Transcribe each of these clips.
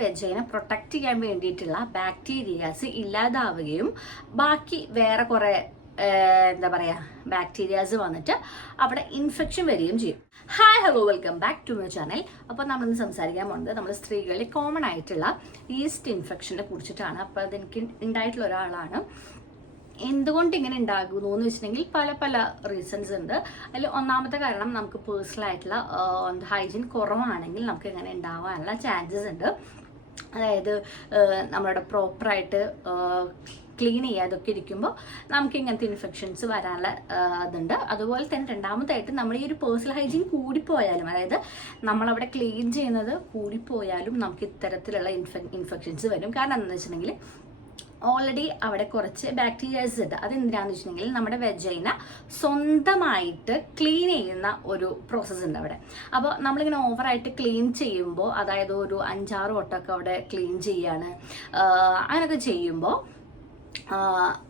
Vagina protect ചെയ്യാൻ വേണ്ടിയിട്ടുള്ള bacterias ഇല്ലാതാവുകയും ബാക്കി വേറെ കുറെ എന്താ പറയാ ബാക്ടീരിയാസ് വന്നിട്ട് അവിടെ ഇൻഫെക്ഷൻ വരികയും ചെയ്യും. Hi hello welcome back to my channel അപ്പോൾ നമ്മളിന്ന് സംസാരിക്കാൻ പോകുന്നത് നമ്മൾ സ്ത്രീകളിൽ കോമൺ ആയിട്ടുള്ള ഈസ്റ്റ് ഇൻഫെക്ഷനെ കുറിച്ചിട്ടാണ്. അപ്പോൾ അതെനിക്ക് ഉണ്ടായിട്ടുള്ള ഒരാളാണ്. എന്തുകൊണ്ട് ഇങ്ങനെ ഉണ്ടാകുന്നു എന്ന് വെച്ചിട്ടുണ്ടെങ്കിൽ പല പല റീസൺസ് ഉണ്ട്. അതിൽ ഒന്നാമത്തെ കാരണം നമുക്ക് പേഴ്സണൽ ആയിട്ടുള്ള ഹൈജീൻ കുറവാണെങ്കിൽ നമുക്ക് ഇങ്ങനെ ഉണ്ടാവാനുള്ള ചാൻസസ് ഉണ്ട്. അതായത് നമ്മുടെ പ്രോപ്പറായിട്ട് ക്ലീൻ ചെയ്യാതൊക്കെ ഇരിക്കുമ്പോൾ നമുക്ക് ഇങ്ങനത്തെ ഇൻഫെക്ഷൻസ് വരാനുള്ള അതുണ്ട് അതുപോലെ തന്നെ രണ്ടാമതായിട്ട് നമ്മൾ ഈ ഒരു പേഴ്സണൽ ഹൈജീൻ കൂടിപ്പോയാലും അതായത് നമ്മളവിടെ ക്ലീൻ ചെയ്യുന്നത് കൂടിപ്പോയാലും നമുക്ക് ഇത്തരത്തിലുള്ള ഇൻഫെ ഇൻഫെക്ഷൻസ് വരും. കാരണം എന്താണെന്ന് വെച്ചിട്ടുണ്ടെങ്കിൽ ഓൾറെഡി അവിടെ കുറച്ച് ബാക്ടീരിയാസ് ഉണ്ട്. അതെന്തിനാന്ന് വെച്ചിട്ടുണ്ടെങ്കിൽ നമ്മുടെ വെജൈന സ്വന്തമായിട്ട് ക്ലീൻ ചെയ്യുന്ന ഒരു പ്രോസസ്സ് ഉണ്ട് അവിടെ. അപ്പോൾ നമ്മളിങ്ങനെ ഓവറായിട്ട് ക്ലീൻ ചെയ്യുമ്പോൾ അതായത് ഒരു അഞ്ചാറ് വട്ടമൊക്കെ അവിടെ ക്ലീൻ ചെയ്യാണ്. അങ്ങനെയൊക്കെ ചെയ്യുമ്പോൾ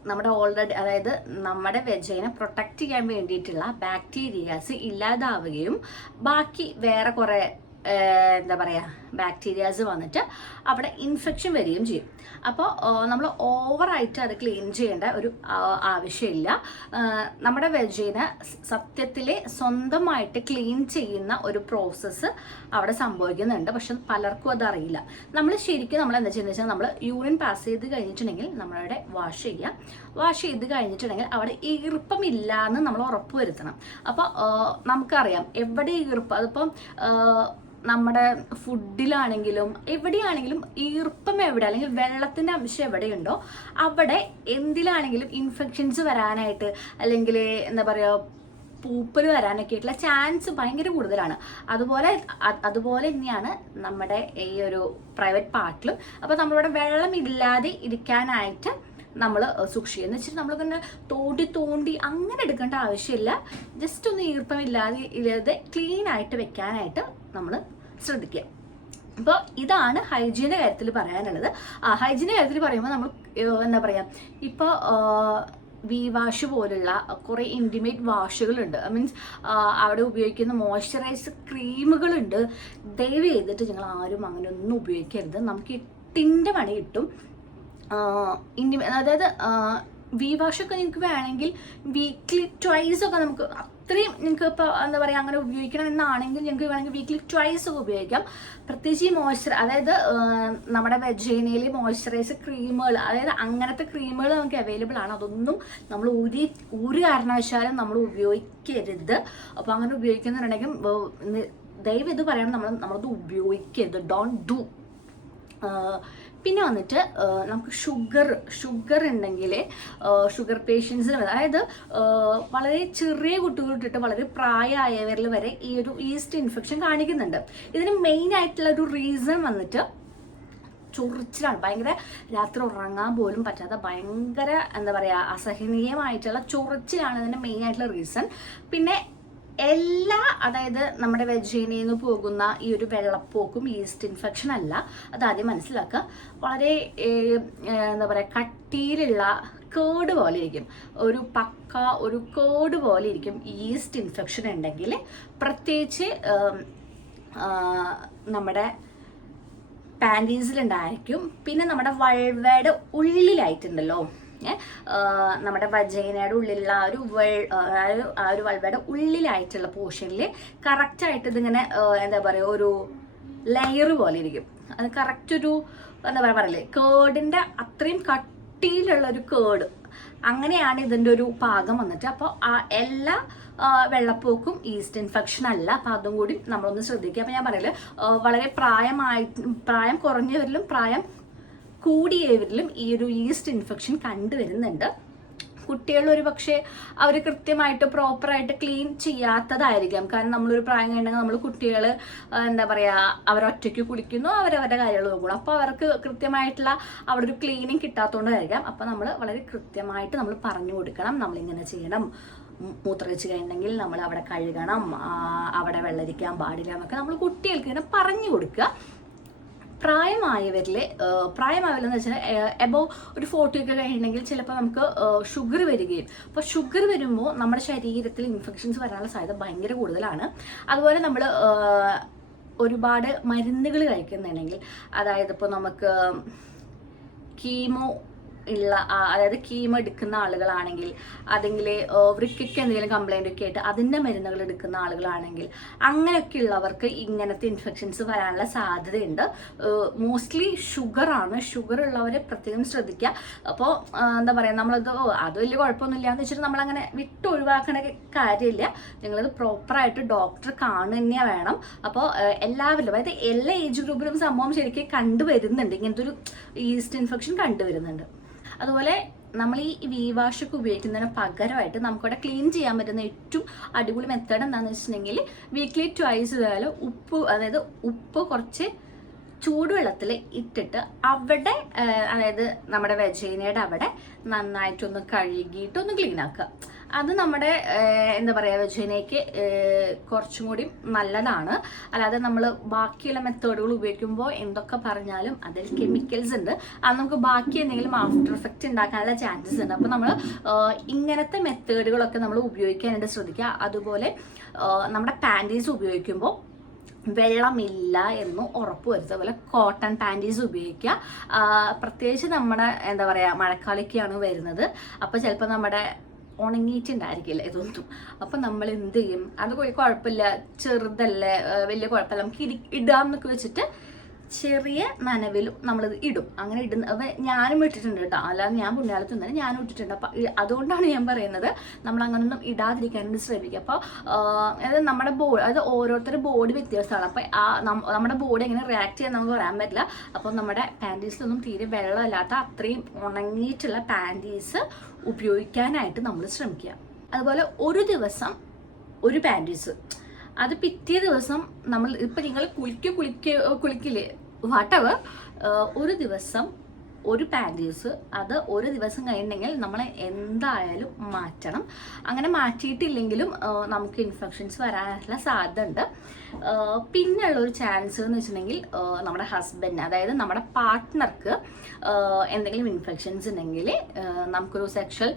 നമ്മുടെ ഓൾറെഡി അതായത് നമ്മുടെ വെജൈനെ പ്രൊട്ടക്റ്റ് ചെയ്യാൻ വേണ്ടിയിട്ടുള്ള ബാക്ടീരിയാസ് ഇല്ലാതാവുകയും ബാക്കി വേറെ കുറേ എന്താ പറയുക ബാക്ടീരിയാസ് വന്നിട്ട് അവിടെ ഇൻഫെക്ഷൻ വരികയും ചെയ്യും. അപ്പോൾ നമ്മൾ ഓവറായിട്ട് അത് ക്ലീൻ ചെയ്യേണ്ട ഒരു ആവശ്യമില്ല. നമ്മുടെ വെജീനെ സത്യത്തിലെ സ്വന്തമായിട്ട് ക്ലീൻ ചെയ്യുന്ന ഒരു പ്രോസസ്സ് അവിടെ സംഭവിക്കുന്നുണ്ട്. പക്ഷെ പലർക്കും അതറിയില്ല നമ്മൾ ശരിക്കും നമ്മൾ എന്താ ചെയ്യുന്നത് വെച്ചാൽ നമ്മൾ യൂറിൻ പാസ് ചെയ്ത് കഴിഞ്ഞിട്ടുണ്ടെങ്കിൽ നമ്മളവിടെ വാഷ് ചെയ്യുക വാഷ് ചെയ്ത് കഴിഞ്ഞിട്ടുണ്ടെങ്കിൽ അവിടെ ഈർപ്പമില്ല എന്ന് നമ്മൾ ഉറപ്പ് വരുത്തണം. അപ്പോൾ നമുക്കറിയാം എവിടെ ഈർപ്പം. അതിപ്പം നമ്മുടെ ഫുഡിലാണെങ്കിലും എവിടെയാണെങ്കിലും ഈർപ്പം എവിടെ അല്ലെങ്കിൽ വെള്ളത്തിന്റെ അംശം എവിടെയുണ്ടോ അവിടെ എന്തിലാണെങ്കിലും ഇൻഫെക്ഷൻസ് വരാനായിട്ട് അല്ലെങ്കിൽ എന്താ പറയുക പൂപ്പൽ വരാനൊക്കെ ആയിട്ടുള്ള ചാൻസ് ഭയങ്കര കൂടുതലാണ്. അതുപോലെ അതുപോലെ തന്നെയാണ് നമ്മുടെ ഈ ഒരു പ്രൈവറ്റ് പാർട്ടിലും അപ്പോൾ നമ്മളിവിടെ വെള്ളം ഇല്ലാതെ ഇരിക്കാനായിട്ട് നമ്മൾ സൂക്ഷിക്കുക. എന്ന് വെച്ചിട്ട് നമ്മളിങ്ങനെ തോണ്ടി തോണ്ടി അങ്ങനെ എടുക്കേണ്ട ആവശ്യമില്ല. ജസ്റ്റ് ഒന്ന് ഈർപ്പമില്ലാതെ ഇല്ലാതെ ക്ലീൻ ആയിട്ട് വെക്കാനായിട്ട് നമ്മൾ ശ്രദ്ധിക്കുക. അപ്പോൾ ഇതാണ് ഹൈജീന്റെ കാര്യത്തിൽ പറയാനുള്ളത്. ഹൈജീന്റെ കാര്യത്തിൽ പറയുമ്പോൾ നമ്മൾ എന്താ പറയുക ഇപ്പോൾ വി വാഷ് പോലുള്ള കുറേ ഇന്റിമേറ്റ് വാഷുകളുണ്ട്. മീൻസ് അവിടെ ഉപയോഗിക്കുന്ന മോയ്സ്ചറൈസ് ക്രീമുകളുണ്ട്. ദയവ് ചെയ്തിട്ട് നിങ്ങൾ ആരും അങ്ങനെ ഒന്നും ഉപയോഗിക്കരുത്. നമുക്ക് എട്ടിന്റെ പണി കിട്ടും. ഇന്റിമേ അതായത് വി വാഷൊക്കെ നിങ്ങൾക്ക് വേണമെങ്കിൽ വീക്ക്ലി ട്വൈസ് ഒക്കെ നമുക്ക് അത്രയും നിങ്ങൾക്ക് ഇപ്പോൾ എന്താ പറയുക അങ്ങനെ ഉപയോഗിക്കണം എന്നാണെങ്കിൽ ഞങ്ങൾക്ക് വേണമെങ്കിൽ വീക്ക്ലി ട്വൈസ് ഒക്കെ ഉപയോഗിക്കാം. പ്രത്യേകിച്ച് ഈ മോയ്സ്ചർ അതായത് നമ്മുടെ വെജൈനയിൽ മോയ്സ്ചറൈസ് ക്രീമുകൾ അതായത് അങ്ങനത്തെ ക്രീമുകൾ നമുക്ക് അവൈലബിൾ ആണ്. അതൊന്നും നമ്മൾ ഒരു ഒരു കാരണവശാലും നമ്മൾ ഉപയോഗിക്കരുത്. അപ്പോൾ അങ്ങനെ ഉപയോഗിക്കുന്നുണ്ടെങ്കിൽ ദയവ് ഇത് പറയണം നമ്മൾ നമ്മളത് ഉപയോഗിക്കരുത്. ഡോണ്ട് ഡു പിന്നെ വന്നിട്ട് നമുക്ക് ഷുഗർ ഷുഗർ ഉണ്ടെങ്കിൽ ഷുഗർ പേഷ്യൻസിന് അതായത് വളരെ ചെറിയ കുട്ടികൾ തൊട്ടിട്ട് വളരെ പ്രായമായവരിൽ വരെ ഈ ഒരു ഈസ്റ്റ് ഇൻഫെക്ഷൻ കാണിക്കുന്നുണ്ട്. ഇതിന് മെയിൻ ആയിട്ടുള്ള ഒരു റീസൺ വന്നിട്ട് ചൊറിച്ചിലാണ്. ഭയങ്കര രാത്രി ഉറങ്ങാൻ പോലും പറ്റാത്ത ഭയങ്കര എന്താ പറയുക അസഹനീയമായിട്ടുള്ള ചൊറിച്ചിലാണ് ഇതിന്റെ മെയിൻ ആയിട്ടുള്ള റീസൺ പിന്നെ എല്ലാ അതായത് നമ്മുടെ വെജീനയിൽ നിന്ന് പോകുന്ന ഈ ഒരു വെള്ളപ്പോക്കും ഈസ്റ്റ് ഇൻഫെക്ഷൻ അല്ല. അത് ആദ്യം മനസ്സിലാക്കുക. വളരെ എന്താ പറയുക കട്ടിയിലുള്ള കേട് പോലെ ഇരിക്കും. ഒരു പക്ക ഒരു കേട് പോലെ ഇരിക്കും ഈസ്റ്റ് ഇൻഫെക്ഷൻ ഉണ്ടെങ്കിൽ. പ്രത്യേകിച്ച് നമ്മുടെ പാന്റീസിലുണ്ടായിരിക്കും പിന്നെ നമ്മുടെ വൾവയുടെ ഉള്ളിലായിട്ടുണ്ടല്ലോ. നമ്മുടെ വജൈനയുടെ ഉള്ളിലുള്ള ആ ഒരു വെൾ ആ ഒരു- വൾവയുടെ ഉള്ളിലായിട്ടുള്ള പോർഷനിൽ കറക്റ്റായിട്ട് ഇതിങ്ങനെ എന്താ പറയുക ഒരു ലെയർ പോലെ ഇരിക്കും. അത് കറക്റ്റ് ഒരു എന്താ പറയുക പറയില്ലേ കേടിന്റെ അത്രയും കട്ടിയിലുള്ള ഒരു കേട് അങ്ങനെയാണ് ഇതിന്റെ ഒരു പാകം വന്നിട്ട്. അപ്പോൾ ആ എല്ലാ വെള്ളപ്പോക്കും ഈസ്റ്റ് ഇൻഫെക്ഷൻ അല്ല. അപ്പം അതും കൂടി നമ്മളൊന്ന് ശ്രദ്ധിക്കുക. അപ്പം ഞാൻ പറയൽ വളരെ പ്രായമായി പ്രായം കുറഞ്ഞവരിലും പ്രായം കൂടിയവരിലും ഈ ഒരു ഈസ്റ്റ് ഇൻഫെക്ഷൻ കണ്ടുവരുന്നുണ്ട്. കുട്ടികൾ ഒരു പക്ഷേ അവർ കൃത്യമായിട്ട് പ്രോപ്പറായിട്ട് ക്ലീൻ ചെയ്യാത്തതായിരിക്കാം. കാരണം നമ്മളൊരു പ്രായം കഴിഞ്ഞാൽ നമ്മൾ കുട്ടികൾ എന്താ പറയുക അവരൊറ്റയ്ക്ക് കുളിക്കുന്നു അവരവരുടെ കാര്യങ്ങൾ നോക്കണം അപ്പോൾ അവർക്ക് കൃത്യമായിട്ടുള്ള അവിടെ ഒരു ക്ലീനിങ് കിട്ടാത്തതുകൊണ്ടായിരിക്കാം അപ്പോൾ നമ്മൾ വളരെ കൃത്യമായിട്ട് നമ്മൾ പറഞ്ഞു കൊടുക്കണം. നമ്മളിങ്ങനെ ചെയ്യണം. മൂത്രമൊഴിച്ച് കഴിഞ്ഞെങ്കിൽ നമ്മൾ അവിടെ കഴുകണം. അവിടെ വെള്ളരിക്കാൻ പാടില്ല എന്നൊക്കെ നമ്മൾ കുട്ടികൾക്ക് ഇങ്ങനെ പറഞ്ഞു കൊടുക്കുക. പ്രായമായവരിൽ പ്രായമായവരെന്ന് വെച്ചാൽ എബോവ് ഒരു ഫോർട്ടി ഒക്കെ കഴിയണമെങ്കിൽ ചിലപ്പോൾ നമുക്ക് ഷുഗർ വരികയും. അപ്പോൾ ഷുഗർ വരുമ്പോൾ നമ്മുടെ ശരീരത്തിൽ ഇൻഫെക്ഷൻസ് വരാനുള്ള സാധ്യത ഭയങ്കര കൂടുതലാണ്. അതുപോലെ നമ്മൾ ഒരുപാട് മരുന്നുകൾ കഴിക്കുന്നുണ്ടെങ്കിൽ അതായത് ഇപ്പോൾ നമുക്ക് കീമോ ഉള്ള അതായത് കീമോ എടുക്കുന്ന ആളുകളാണെങ്കിൽ അല്ലെങ്കിൽ വൃക്കയ്ക്ക് എന്തെങ്കിലും കംപ്ലൈന്റ് ഒക്കെ ആയിട്ട് അതിന്റെ മരുന്നുകൾ എടുക്കുന്ന ആളുകളാണെങ്കിൽ അങ്ങനെയൊക്കെ ഉള്ളവർക്ക് ഇങ്ങനത്തെ ഇൻഫെക്ഷൻസ് വരാനുള്ള സാധ്യതയുണ്ട്. മോസ്റ്റ്ലി ഷുഗറാണ് ഷുഗർ ഉള്ളവരെ പ്രത്യേകം ശ്രദ്ധിക്കുക അപ്പോൾ എന്താ പറയുക നമ്മളത് അത് വലിയ കുഴപ്പമൊന്നുമില്ല എന്ന് വെച്ചിട്ട് നമ്മളങ്ങനെ വിട്ട് ഒഴിവാക്കണ കാര്യമില്ല. നിങ്ങളത് പ്രോപ്പറായിട്ട് ഡോക്ടർ കാണുക തന്നെ വേണം. അപ്പോൾ എല്ലാവരിലും അതായത് എല്ലാ ഏജ് ഗ്രൂപ്പിലും സംഭവം ശരിക്കും കണ്ടുവരുന്നുണ്ട്. ഇങ്ങനത്തെ ഒരു ഈസ്റ്റ് ഇൻഫെക്ഷൻ കണ്ടുവരുന്നുണ്ട്. അതുപോലെ നമ്മൾ ഈ വി ഒക്കെ ഉപയോഗിക്കുന്നതിന് പകരമായിട്ട് നമുക്കവിടെ ക്ലീൻ ചെയ്യാൻ പറ്റുന്ന ഏറ്റവും അടിപൊളി മെത്തേഡ് എന്താണെന്ന് വെച്ചിട്ടുണ്ടെങ്കിൽ വീക്ക്ലി ട്വൈസ് ഇതുപോലെ ഉപ്പ് അതായത് ഉപ്പ് കുറച്ച് ചൂടുവെള്ളത്തിൽ ഇട്ടിട്ട് അവിടെ അതായത് നമ്മുടെ വെജൈനയുടെ അവിടെ നന്നായിട്ടൊന്ന് കഴുകിയിട്ട് ഒന്ന് ക്ലീൻ ആക്കുക. അത് നമ്മുടെ എന്താ പറയുക വെച്ചതിനേക്ക് കുറച്ചും കൂടി നല്ലതാണ്. അല്ലാതെ നമ്മൾ ബാക്കിയുള്ള മെത്തേഡുകൾ ഉപയോഗിക്കുമ്പോൾ എന്തൊക്കെ പറഞ്ഞാലും അതിൽ കെമിക്കൽസ് ഉണ്ട്. അത് നമുക്ക് ബാക്കി എന്തെങ്കിലും ആഫ്റ്റർ എഫക്റ്റ് ഉണ്ടാക്കാനുള്ള ചാൻസസ് ഉണ്ട്. അപ്പോൾ നമ്മൾ ഇങ്ങനത്തെ മെത്തേഡുകളൊക്കെ നമ്മൾ ഉപയോഗിക്കാനായിട്ട് ശ്രദ്ധിക്കുക. അതുപോലെ നമ്മുടെ പാന്റീസ് ഉപയോഗിക്കുമ്പോൾ വെള്ളമില്ല എന്ന് ഉറപ്പ് വരുത്തുക. അതുപോലെ കോട്ടൺ പാന്റീസ് ഉപയോഗിക്കുക. പ്രത്യേകിച്ച് നമ്മുടെ എന്താ പറയുക മഴക്കാലൊക്കെയാണ് വരുന്നത്. അപ്പോൾ ചിലപ്പോൾ നമ്മുടെ ഉണങ്ങിയിട്ടുണ്ടായിരിക്കില്ല ഇതൊന്നും. അപ്പം നമ്മൾ എന്ത് ചെയ്യും? അത് കുഴ- കുഴപ്പമില്ല. ചെറുതല്ലേ വലിയ കുഴപ്പമില്ല. നമുക്ക് ഇടാന്നൊക്കെ വെച്ചിട്ട് ചെറിയ നനവിലും നമ്മളിത് ഇടും. അങ്ങനെ ഇടുന്ന അപ്പൊ ഞാനും ഇട്ടിട്ടുണ്ട് കേട്ടോ. അല്ലാതെ ഞാൻ പുണ്യാളത്ത് തന്നെ ഞാനും ഇട്ടിട്ടുണ്ട്. അപ്പം അതുകൊണ്ടാണ് ഞാൻ പറയുന്നത് നമ്മൾ അങ്ങനൊന്നും ഇടാതിരിക്കാനായിട്ട് ശ്രമിക്കുക. അപ്പോൾ അതായത് നമ്മുടെ ബോഡി അതായത് ഓരോരുത്തരുടെ ബോഡി വ്യത്യാസമാണ്. അപ്പം ആ നമ്മുടെ ബോഡി എങ്ങനെ റിയാക്ട് ചെയ്യാൻ നമുക്ക് പറയാൻ പറ്റില്ല. അപ്പോൾ നമ്മുടെ പാന്റീസിലൊന്നും തീരെ വെള്ളമില്ലാത്ത അത്രയും ഉണങ്ങിയിട്ടുള്ള പാന്റീസ് ഉപയോഗിക്കാനായിട്ട് നമ്മൾ ശ്രമിക്കുക. അതുപോലെ ഒരു ദിവസം ഒരു പാന്റീസ് അത് പിറ്റേ ദിവസം നമ്മൾ ഇപ്പം നിങ്ങൾ കുളിക്കുക കുളിക്കുക കുളിക്കില്ലേ? വാട്ടവർ ഒരു ദിവസം ഒരു പാന്റീസ് അത് ഒരു ദിവസം കഴിഞ്ഞെങ്കിൽ നമ്മൾ എന്തായാലും മാറ്റണം. അങ്ങനെ മാറ്റിയിട്ടില്ലെങ്കിലും നമുക്ക് ഇൻഫെക്ഷൻസ് വരാനുള്ള സാധ്യത ഉണ്ട് പിന്നെയുള്ളൊരു ചാൻസ് എന്ന് വെച്ചിട്ടുണ്ടെങ്കിൽ നമ്മുടെ ഹസ്ബൻഡ് അതായത് നമ്മുടെ പാർട്ട്ണർക്ക് എന്തെങ്കിലും ഇൻഫെക്ഷൻസ് ഉണ്ടെങ്കിൽ നമുക്കൊരു സെക്ഷൽ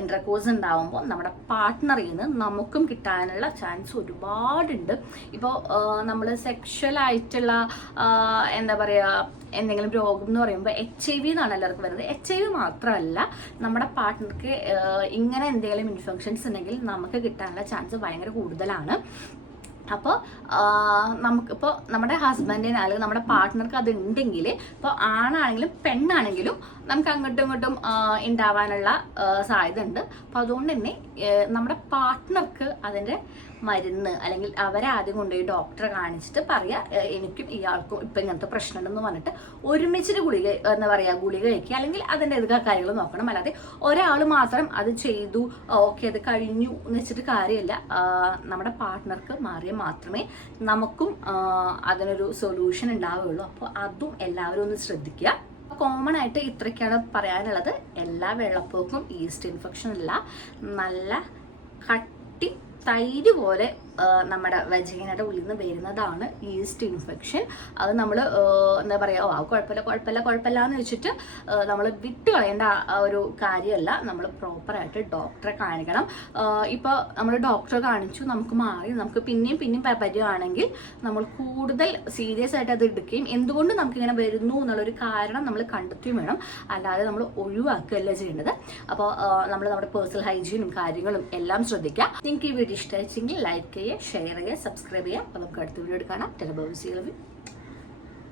ഇന്റർകോഴ്സ് ഉണ്ടാവുമ്പോൾ നമ്മുടെ പാർട്ട്ണറിൽ നിന്ന് നമുക്കും കിട്ടാനുള്ള ചാൻസ് ഒരുപാടുണ്ട്. ഇപ്പോൾ നമ്മൾ സെക്ഷൽ ആയിട്ടുള്ള എന്താ പറയുക എന്തെങ്കിലും രോഗം എന്ന് പറയുമ്പോൾ എച്ച് ഐ വി എന്നാണ് എല്ലാവർക്കും വരുന്നത്. എച്ച് ഐ വി മാത്രമല്ല നമ്മുടെ പാർട്ട്ണർക്ക് ഇങ്ങനെ എന്തെങ്കിലും ഇൻഫെക്ഷൻസ് ഉണ്ടെങ്കിൽ നമുക്ക് കിട്ടാനുള്ള ചാൻസ് ഭയങ്കര കൂടുതലാണ്. അപ്പോൾ നമുക്കിപ്പോൾ നമ്മുടെ ഹസ്ബൻഡിന് അല്ലെങ്കിൽ നമ്മുടെ പാർട്ട്ണർക്ക് അത് ഉണ്ടെങ്കിൽ ഇപ്പോൾ ആണാണെങ്കിലും പെണ്ണാണെങ്കിലും നമുക്ക് അങ്ങോട്ടും ഇങ്ങോട്ടും ഉണ്ടാവാനുള്ള സാധ്യത ഉണ്ട് അപ്പോൾ അതുകൊണ്ട് തന്നെ നമ്മുടെ പാർട്ട്ണർക്ക് അതിന്റെ മരുന്ന് അല്ലെങ്കിൽ അവരെ ആദ്യം കൊണ്ടുപോയി ഡോക്ടറെ കാണിച്ചിട്ട് പറയാ എനിക്കും ഇയാൾക്കും ഇപ്പം ഇങ്ങനത്തെ പ്രശ്നമുണ്ടെന്ന് പറഞ്ഞിട്ട് ഒരുമിച്ചിട്ട് ഗുളിക എന്താ പറയാ ഗുളിക കഴിക്കുക. അല്ലെങ്കിൽ അതിന്റെ ഇതൊക്കെ കാര്യങ്ങൾ നോക്കണം. അല്ലാതെ ഒരാൾ മാത്രം അത് ചെയ്തു ഓക്കെ അത് കഴിഞ്ഞു എന്ന് വെച്ചിട്ട് കാര്യമില്ല. നമ്മുടെ പാർട്ട്ണർക്ക് മാറിയാൽ മാത്രമേ നമുക്കും അതിനൊരു സൊല്യൂഷൻ ഉണ്ടാവുകയുള്ളൂ. അപ്പോൾ അതും എല്ലാവരും ഒന്ന് ശ്രദ്ധിക്കുക. കോമൺ ആയിട്ട് ഇത്രയ്ക്കാണ് പറയാനുള്ളത്. എല്ലാ വെള്ളപ്പൊക്കും ഈസ്റ്റ് ഇൻഫെക്ഷൻ അല്ല. നല്ല കട്ടി തൈര് പോലെ നമ്മുടെ വെജിനയുടെ ഉള്ളിൽ നിന്ന് വരുന്നതാണ് ഈസ്റ്റ് ഇൻഫെക്ഷൻ അത് നമ്മൾ എന്താ പറയുക ഓ ആ കുഴപ്പമില്ല കുഴപ്പമില്ല കുഴപ്പമില്ല എന്ന് വെച്ചിട്ട് നമ്മൾ വിട്ട് കളയേണ്ട ഒരു കാര്യമല്ല. നമ്മൾ പ്രോപ്പറായിട്ട് ഡോക്ടറെ കാണിക്കണം. ഇപ്പോൾ നമ്മൾ ഡോക്ടറെ കാണിച്ചു നമുക്ക് മാറി നമുക്ക് പിന്നെയും പിന്നെയും പറ്റുകയാണെങ്കിൽ നമ്മൾ കൂടുതൽ സീരിയസ് ആയിട്ട് അത് എടുക്കുകയും എന്തുകൊണ്ട് നമുക്കിങ്ങനെ വരുന്നു എന്നുള്ളൊരു കാരണം നമ്മൾ കണ്ടെത്തുകയും വേണം. അല്ലാതെ നമ്മൾ ഒഴിവാക്കുകയല്ല ചെയ്യേണ്ടത്. അപ്പോൾ നമ്മൾ നമ്മുടെ പേഴ്സണൽ ഹൈജീനും കാര്യങ്ങളും എല്ലാം ശ്രദ്ധിക്കുക നിങ്ങൾക്ക് ഈ വീഡിയോ ഇഷ്ടമായിച്ചെങ്കിൽ ലൈക്ക് ചെയ്യുക ഷെയർ ചെയ്യുക സബ്സ്ക്രൈബ് ചെയ്യുക. അപ്പോൾ നമുക്ക് അടുത്ത വീഡിയോ കാണാം. ടെലബോസിയിൽ